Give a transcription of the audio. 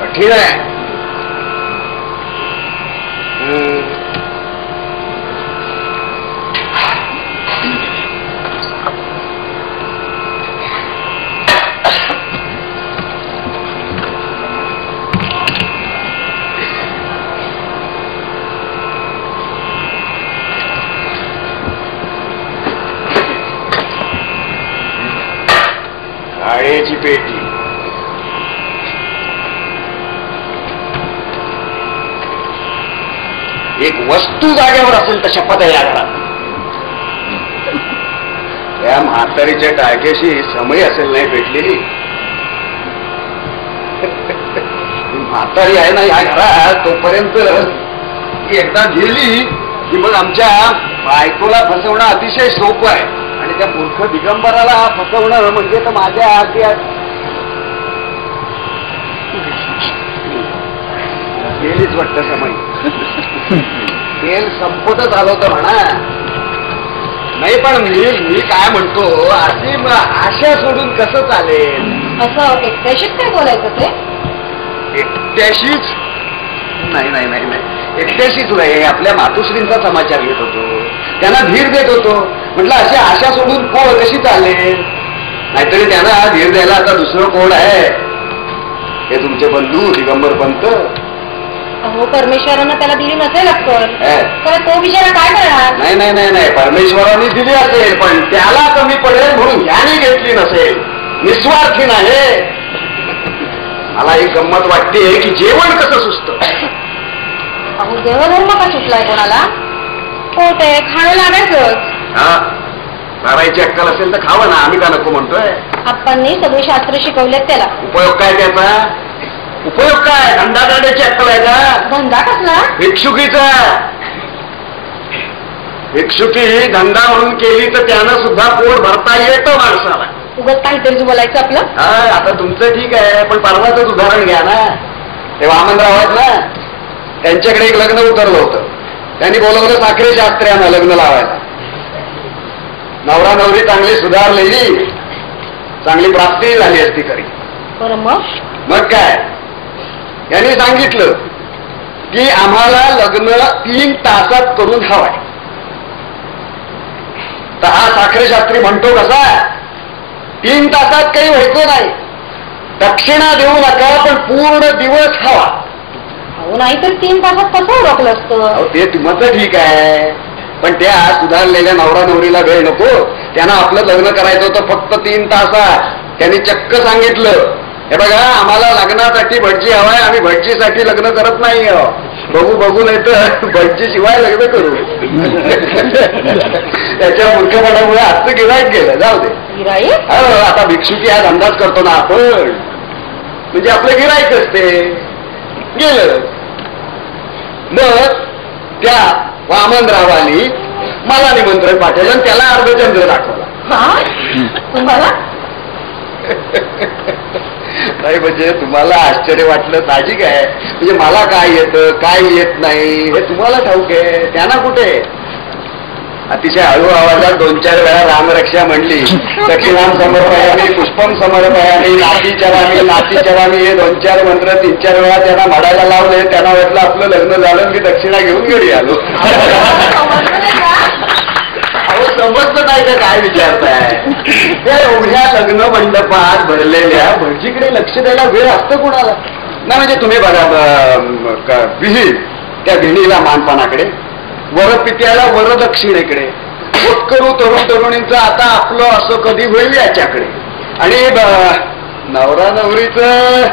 कठीण आहे. काळेची पेटी, एक वस्तू जागेवर असेल तर शपथ आहे या घरात. त्या म्हातारीच्या टाळक्याशी समय असेल नाही भेटलेली. म्हातारी आहे ना या घरात तोपर्यंत एकदा गेली की मग आमच्या बायकोला फसवणं अतिशय सोपं आहे. आणि त्या मूर्ख दिगंबराला फसवणं म्हणजे तर माझ्या आधी गेलीच वाटतं समय. तेल संपतच आलं होतं म्हणा. नाही पण मी काय म्हणतो, अशी आशा सोडून कसं चालेल? असं एकट्याशीच काय बोलायचं ते? एकट्याशीच नाही नाही नाही नाही एकट्याशीच नाही. आपल्या मातोश्रींचा समाचार घेत होतो, त्यांना धीर देत होतो. म्हटलं अशी आशा सोडून कोण कशी चालेल? नाहीतरी त्यांना धीर द्यायला आता दुसरं कोण आहे? हे तुमचे बंधू दिगंबर पंत. अहो परमेश्वरानं त्याला दिली नसेल अक्कल, तर तो बिचारा काय करणार? नाही नाही नाही नाही परमेश्वरांनी दिली असेल, पण त्याला कमी पडेल म्हणून ह्याने घेतली नसेल. निस्वार्थी नाही. मला एक गंमत वाटते की जेवण कसं सुचतं. अहो देवधर्म का सुटलाय कोणाला? पोट आहे, खाणं लागायचंच. हा करायची अक्कल असेल तर खावं ना. आम्ही का नको म्हणतोय? आप्पांनी सगळे शास्त्र शिकवलेत त्याला. उपयोग काय त्याचा? उपयोग काय? धंदा करण्याची अक्कल आहे का? धंदा कसला? भिक्षुकीचा. भिक्षुकी धंदा म्हणून केली तर त्यानं सुद्धा पोट भरता येतं माणसाला. उगाच काहीतरीच बोलायचं आपलं. हा आता तुमचं ठीक आहे, पण परवाचंच उदाहरण घ्या ना. ते वामनराव आहेत ना, त्यांच्याकडे एक लग्न उतरलं होतं. त्यांनी बोलवलं साखरे शास्त्र्यानं लग्न लावायला. नवरा नवरी चांगली सुधारलेली, चांगली प्राप्ती झाली असती खरी. बरं मग काय, यांनी सांगितलं की आम्हाला लग्न 3 तासात करून हवाय. तर हा साखरेशास्त्री म्हणतो कसा, 3 तासात काही व्हायचं नाही, दक्षिणा देऊ नका पण पूर्ण दिवस हवा. अहो नाही तर 3 तासात कसं ओळखलं असतं? ते तुमचं ठीक आहे, पण त्या सुधारलेल्या नवरा नवरीला वेळ नको. त्यांना आपलं लग्न करायचं होतं फक्त 3 तासात. त्यांनी चक्क सांगितलं, हे बघा आम्हाला लग्नासाठी भटजी हवाय, आम्ही भटजीसाठी लग्न करत नाही. बघू बघू नाही तर भटजी शिवाय लग्न करू. त्याच्या मूर्खपणामुळे आजचं गिराईक गेलं. जाऊ दे. गिराईक? आता भिक्षुकी हा धंदाच करतो ना आपण, म्हणजे आपलं गिराईक असते. गेलं. मग त्या वामनरावांनी मला निमंत्रण पाठवलं आणि त्याला अर्धचंद्र दाखवला. तुम्हाला नाही म्हणजे तुम्हाला आश्चर्य वाटलं साहजिक आहे. म्हणजे मला काय येतं काय येत नाही हे तुम्हाला ठाऊक आहे, त्यांना कुठे. अतिशय हळू आवाजात 2-4 वेळा रामरक्षा म्हणली. दक्षिणाम समर्पयामी पुष्पम समर्पयामी नाती चरामी नाती चरामी हे 2-4 मंत्र 3-4 वेळा त्यांना म्हणायला लावले. त्यांना वाटलं आपलं लग्न झालं की दक्षिणा घेऊन घरी आलो. अहो समजत नाही का काय विचारताय? त्या एवढ्या लग्न मंडपात भरलेल्या भटजीकडे लक्ष द्यायला वेळ असतं कोणाला? नाही म्हणजे तुम्ही बघा विहीर, त्या भिणीला मानपानाकडे, वरपित्याला वरदक्षिणेकडे, होतकरू तरुण तरुणींचं आता आपलं असं कधी होईल याच्याकडे, आणि नवरा नवरीचं